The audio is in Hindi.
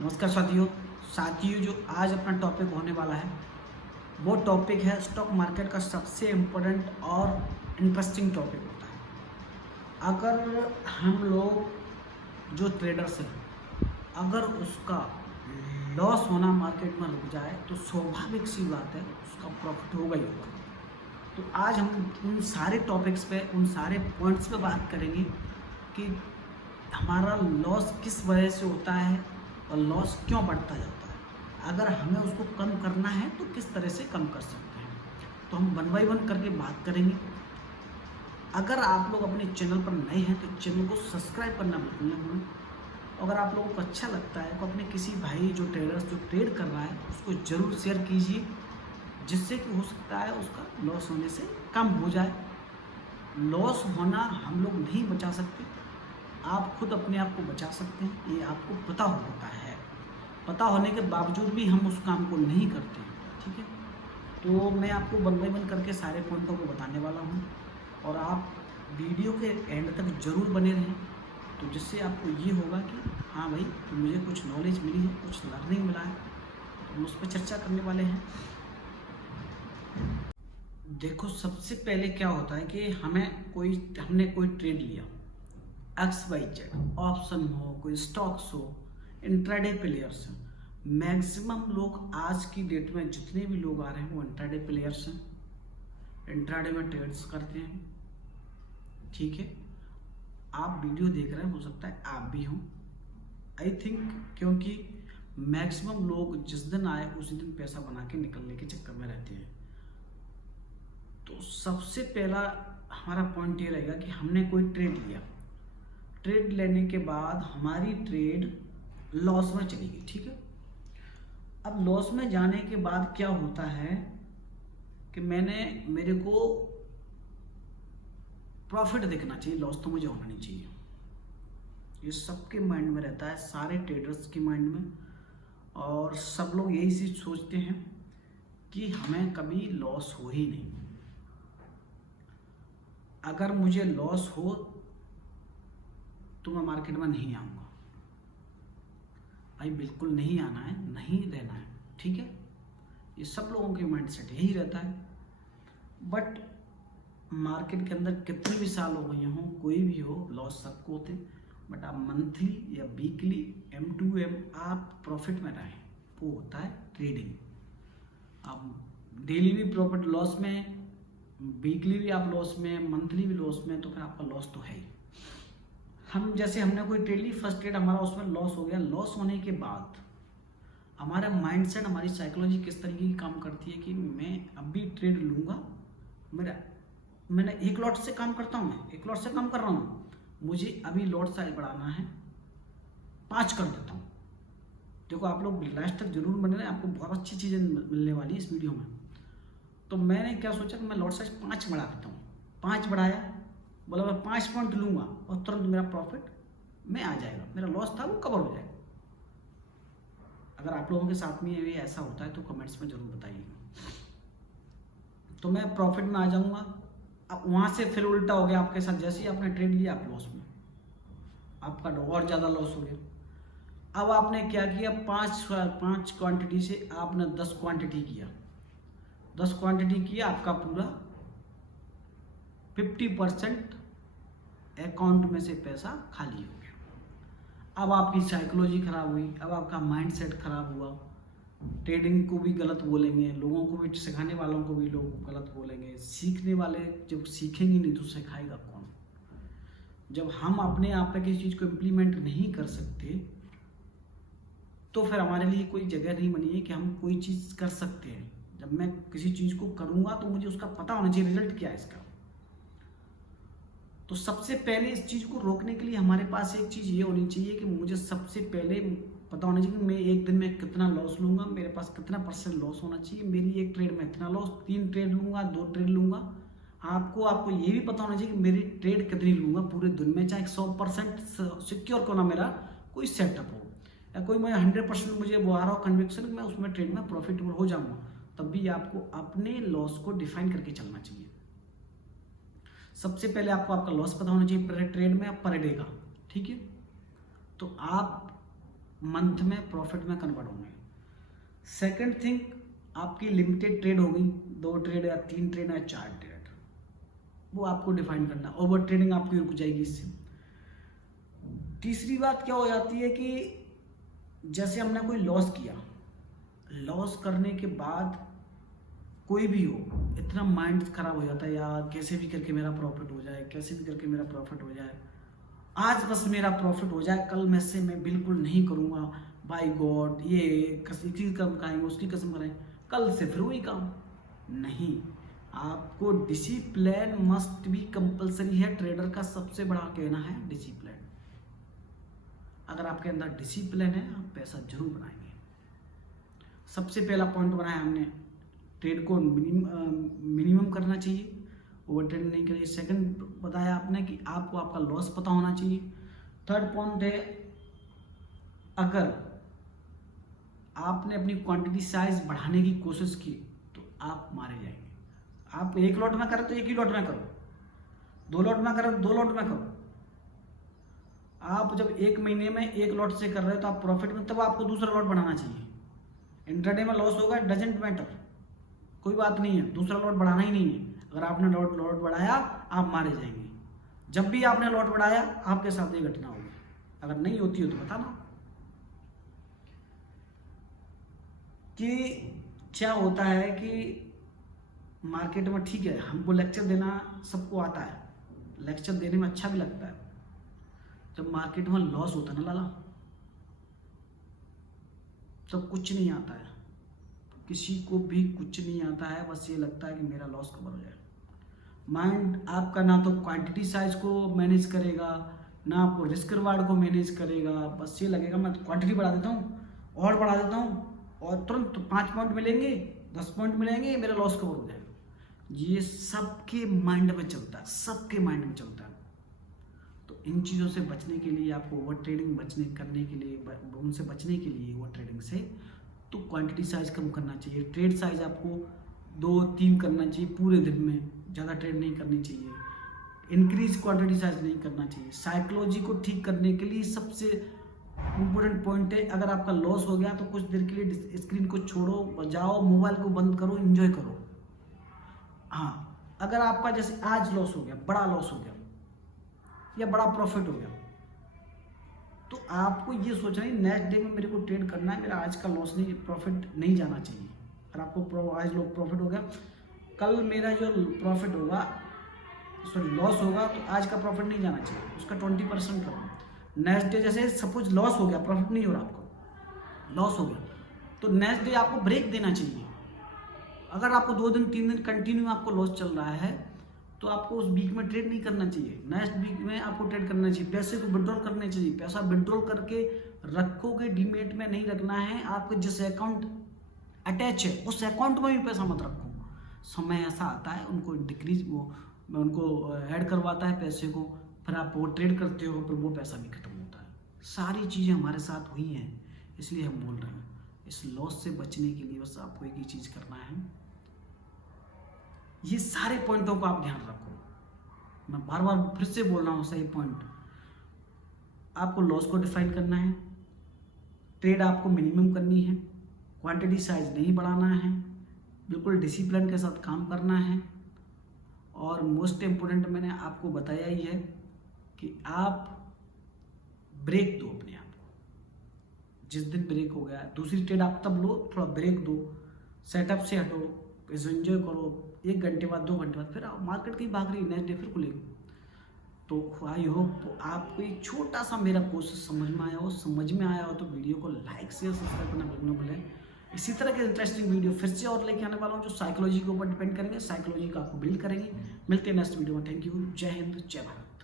नमस्कार साथियों जो आज अपना टॉपिक होने वाला है वो टॉपिक है स्टॉक मार्केट का सबसे इम्पोर्टेंट और इंटरेस्टिंग टॉपिक होता है। अगर हम लोग जो ट्रेडर्स हैं अगर उसका लॉस होना मार्केट में रुक जाए तो स्वाभाविक सी बात है उसका प्रॉफिट होगा ही होगा। तो आज हम उन सारे टॉपिक्स पे उन सारे पॉइंट्स पे बात करेंगे कि हमारा लॉस किस वजह से होता है और लॉस क्यों बढ़ता जाता है। अगर हमें उसको कम करना है तो किस तरह से कम कर सकते हैं, तो हम वन बाई वन करके बात करेंगे। अगर आप लोग अपने चैनल पर नए हैं तो चैनल को सब्सक्राइब करना बिल्कुल ना भूलें। अगर आप लोगों को अच्छा लगता है तो अपने किसी भाई जो ट्रेड कर रहा है उसको ज़रूर शेयर कीजिए, जिससे कि हो सकता है उसका लॉस होने से कम हो जाए। लॉस होना हम लोग नहीं बचा सकते, आप खुद अपने आप को बचा सकते हैं, ये आपको पता होता है। पता होने के बावजूद भी हम उस काम को नहीं करते हैं, ठीक है। तो मैं आपको वन बाई वन करके सारे पॉइंटों को बताने वाला हूँ और आप वीडियो के एंड तक ज़रूर बने रहें, तो जिससे आपको ये होगा कि हाँ भाई मुझे कुछ नॉलेज मिली है, कुछ लर्निंग मिला है, तो हम उस पर चर्चा करने वाले हैं। देखो, सबसे पहले क्या होता है कि हमने कोई ट्रेड लिया, XYZ ऑप्शन हो, कोई स्टॉक्स हो, इंट्राडे प्लेयर्स हैं। मैक्सिमम लोग आज की डेट में जितने भी लोग आ रहे हैं वो इंट्राडे प्लेयर्स हैं, इंट्राडे में ट्रेड्स करते हैं, ठीक है। आप वीडियो देख रहे हैं, हो सकता है आप भी हों, आई थिंक, क्योंकि मैक्सिमम लोग जिस दिन आए उसी दिन पैसा बना के निकलने के चक्कर में रहते हैं। तो सबसे पहला हमारा पॉइंट ये रहेगा कि हमने कोई ट्रेड लिया, ट्रेड लेने के बाद हमारी ट्रेड लॉस में चली गई, ठीक है। अब लॉस में जाने के बाद क्या होता है कि मेरे को प्रॉफिट दिखना चाहिए, लॉस तो मुझे होना नहीं चाहिए। ये सबके माइंड में रहता है, सारे ट्रेडर्स के माइंड में, और सब लोग यही चीज सोचते हैं कि हमें कभी लॉस हो ही नहीं। अगर मुझे लॉस हो तो मैं मार्केट में नहीं आऊँगा भाई, बिल्कुल नहीं आना है, नहीं रहना है, ठीक है। ये सब लोगों के माइंड सेट यही रहता है। बट मार्केट के अंदर कितने भी साल हो गए हों, कोई भी हो, लॉस सबको होते, बट आप मंथली या वीकली M2M आप प्रॉफिट में रहें, वो होता है ट्रेडिंग। आप डेली भी प्रॉफिट लॉस में, वीकली भी आप लॉस में, मंथली भी लॉस में, तो फिर आपका लॉस तो है ही। हमने कोई ट्रेड ली, फर्स्ट ट्रेड हमारा उसमें लॉस हो गया। लॉस होने के बाद हमारा माइंडसेट, हमारी साइकोलॉजी किस तरीके की काम करती है कि मैं अभी ट्रेड लूँगा, मैंने एक लॉट से काम करता हूँ, मैं एक लॉट से काम कर रहा हूँ, मुझे अभी लॉट साइज बढ़ाना है, 5 कर देता हूँ। देखो, आप लोग लास्ट तक जरूर बने रहे, आपको बहुत अच्छी चीज़ें मिलने वाली है इस वीडियो में। तो मैंने क्या सोचा कि मैं लॉट साइज 5 बढ़ा देता हूँ। 5 बढ़ाया, बोला मैं 5 पॉइंट लूँगा और तुरंत मेरा प्रॉफिट में आ जाएगा, मेरा लॉस था वो कवर हो जाएगा। अगर आप लोगों के साथ में ये ऐसा होता है तो कमेंट्स में जरूर बताइएगा। तो मैं प्रॉफिट में आ जाऊँगा। अब वहाँ से फिर उल्टा हो गया आपके साथ, जैसे ही आपने ट्रेड लिया आप लॉस में, आपका और ज़्यादा लॉस हो गया। अब आपने क्या किया, 5 क्वांटिटी से आपने 10 क्वांटिटी किया, 10 क्वांटिटी किया, आपका पूरा 50% अकाउंट में से पैसा खाली हो गया। अब आपकी साइकोलॉजी खराब हुई, अब आपका माइंडसेट खराब हुआ, ट्रेडिंग को भी गलत बोलेंगे, लोगों को भी, सिखाने वालों को भी लोग गलत बोलेंगे, सीखने वाले जब सीखेंगे नहीं तो सिखाएगा कौन। जब हम अपने आप पे किसी चीज़ को इम्प्लीमेंट नहीं कर सकते तो फिर हमारे लिए कोई जगह नहीं बनी है कि हम कोई चीज़ कर सकते हैं। जब मैं किसी चीज़ को करूँगा तो मुझे उसका पता होना चाहिए रिजल्ट क्या है इसका। तो सबसे पहले इस चीज़ को रोकने के लिए हमारे पास एक चीज़ ये होनी चाहिए कि मुझे सबसे पहले पता होना चाहिए कि मैं एक दिन में कितना लॉस लूँगा, मेरे पास कितना % लॉस होना चाहिए, मेरी एक ट्रेड में इतना लॉस, 3 ट्रेड लूँगा, 2 ट्रेड लूँगा। आपको ये भी पता होना चाहिए कि मेरी ट्रेड कितनी लूँगा पूरे दिन में, चाहे 100% सिक्योर क्यों ना मेरा कोई सेटअप हो, या कोई मैं 100% मुझे वो आ रहा हो कन्विक्शन, मैं उसमें ट्रेड में प्रॉफिटेबल हो जाऊँगा। तब भी आपको अपने लॉस को डिफाइन करके चलना चाहिए। सबसे पहले आपका लॉस पता होना चाहिए पर ट्रेड में, पर डे का, ठीक है। तो आप मंथ में प्रॉफिट में कन्वर्ट होंगे। सेकंड थिंग, आपकी लिमिटेड ट्रेड होगी, 2 ट्रेड या 3 ट्रेड या 4 ट्रेड, वो आपको डिफाइन करना। ओवर ट्रेडिंग आपकी रुक जाएगी इससे। तीसरी बात क्या हो जाती है कि जैसे हमने कोई लॉस किया, लॉस करने के बाद कोई भी हो, इतना माइंड खराब हो जाता है, यार कैसे भी करके मेरा प्रॉफिट हो जाए, कैसे भी करके मेरा प्रॉफिट हो जाए, आज बस मेरा प्रॉफिट हो जाए, कल में से मैं बिल्कुल नहीं करूँगा, बाय गॉड, ये किसी कसम खाएंगे, उसकी कसम खाएंगे, कल से फिर वही काम। नहीं, आपको डिसिप्लिन मस्ट बी कंपलसरी है। ट्रेडर का सबसे बड़ा कहना है डिसिप्लिन। अगर आपके अंदर डिसिप्लिन है, आप पैसा जरूर बनाएंगे। सबसे पहला पॉइंट बनाया हमने, ट्रेड को मिनिमम करना चाहिए, ओवर ट्रेड नहीं करिए। सेकंड बताया आपने कि आपको आपका लॉस पता होना चाहिए। थर्ड पॉइंट है, अगर आपने अपनी क्वांटिटी साइज बढ़ाने की कोशिश की तो आप मारे जाएंगे। आप 1 लॉट में करो तो 1 ही लॉट में करो, 2 लॉट में करो 2 लॉट में करो। आप जब 1 महीने में 1 लॉट से कर रहे हो तो आप प्रॉफिट में, तब आपको दूसरा लॉट बढ़ाना चाहिए। इंट्राडे में लॉस होगा, डजेंट मैटर, कोई बात नहीं है, दूसरा लॉट बढ़ाना ही नहीं है। अगर आपने लॉट बढ़ाया, आप मारे जाएंगे। जब भी आपने लॉट बढ़ाया, आपके साथ ये घटना होगी। अगर नहीं होती हो तो बताना। कि क्या होता है कि मार्केट में, ठीक है, हमको लेक्चर देना सबको आता है, लेक्चर देने में अच्छा भी लगता है। जब मार्केट में लॉस होता है ना लाला, तो कुछ नहीं आता है, किसी को भी कुछ नहीं आता है। बस ये लगता है कि मेरा लॉस कवर हो जाए। माइंड आपका ना तो क्वांटिटी साइज को मैनेज करेगा, ना आपको रिस्क रिवार्ड को मैनेज करेगा। बस ये लगेगा मैं क्वांटिटी बढ़ा देता हूँ और बढ़ा देता हूँ और तुरंत 5 पॉइंट मिलेंगे, 10 पॉइंट मिलेंगे, मेरा लॉस कवर हो जाएगा। ये सबके माइंड में चलता है, सबके माइंड में चलता है। तो इन चीज़ों से बचने के लिए, आपको ओवर ट्रेडिंग करने के लिए, उनसे बचने के लिए, ओवर ट्रेडिंग से, तो क्वांटिटी साइज कम करना चाहिए। ट्रेड साइज आपको 2-3 करना चाहिए पूरे दिन में, ज़्यादा ट्रेड नहीं करनी चाहिए। इंक्रीज क्वांटिटी साइज नहीं करना चाहिए। साइकोलॉजी को ठीक करने के लिए सबसे इम्पोर्टेंट पॉइंट है, अगर आपका लॉस हो गया तो कुछ देर के लिए स्क्रीन को छोड़ो, जाओ, मोबाइल को बंद करो, एंजॉय करो। हाँ, अगर आपका जैसे आज लॉस हो गया, बड़ा लॉस हो गया या बड़ा प्रॉफिट हो गया, तो आपको ये सोचना है नेक्स्ट डे में मेरे को ट्रेड करना है, मेरा आज का लॉस नहीं, प्रॉफिट नहीं जाना चाहिए। अगर आपको आज प्रॉफिट हो गया, कल मेरा जो प्रॉफिट होगा, सॉरी लॉस होगा, तो आज का प्रॉफिट नहीं जाना चाहिए, उसका 20% करो। नेक्स्ट डे जैसे सपोज लॉस हो गया, प्रॉफिट नहीं हो रहा, आपको लॉस हो गया, तो नेक्स्ट डे आपको ब्रेक देना चाहिए। अगर आपको 2 दिन 3 दिन कंटिन्यू आपको लॉस चल रहा है, तो आपको उस वीक में ट्रेड नहीं करना चाहिए, नेक्स्ट वीक में आपको ट्रेड करना चाहिए। पैसे को विड्रॉल करने चाहिए, पैसा विड्रॉल करके रखोगे, डीमेट में नहीं रखना है। आपके जिस अकाउंट अटैच है उस अकाउंट में भी पैसा मत रखो। समय ऐसा आता है, उनको डिक्रीज, वो उनको ऐड करवाता है पैसे को, फिर आप वो ट्रेड करते हो, फिर वो पैसा भी खत्म होता है। सारी चीज़ें हमारे साथ हुई हैं, इसलिए हम बोल रहे हैं। इस लॉस से बचने के लिए बस आपको एक ही चीज़ करना है, ये सारे पॉइंटों को आप ध्यान रखो। मैं बार बार फिर से बोल रहा हूँ, सही पॉइंट, आपको लॉस को डिफाइन करना है, ट्रेड आपको मिनिमम करनी है, क्वांटिटी साइज नहीं बढ़ाना है, बिल्कुल डिसिप्लिन के साथ काम करना है, और मोस्ट इम्पोर्टेंट मैंने आपको बताया ही है कि आप ब्रेक दो अपने आप को। जिस दिन ब्रेक हो गया, दूसरी ट्रेड आप तब लो, थोड़ा ब्रेक दो, सेटअप से हटो, एंजॉय करो, 1 घंटे बाद 2 घंटे बाद फिर आप मार्केट की भाग रही, नेक्स्ट डे फिर खुलेगी। तो आई होप आपको एक छोटा सा मेरा कोर्स समझ में आया हो, तो वीडियो को लाइक शेयर सब्सक्राइब करना बिल्कुल न भूलें। इसी तरह के इंटरेस्टिंग वीडियो फिर से और लेके आने वाला हूँ, जो साइकोलॉजी के ऊपर डिपेंड करेंगे, साइकोलॉजी का आपको बिल्ड करेंगे। मिलते हैं नेक्स्ट वीडियो में। थैंक यू, जय हिंद, जय भारत।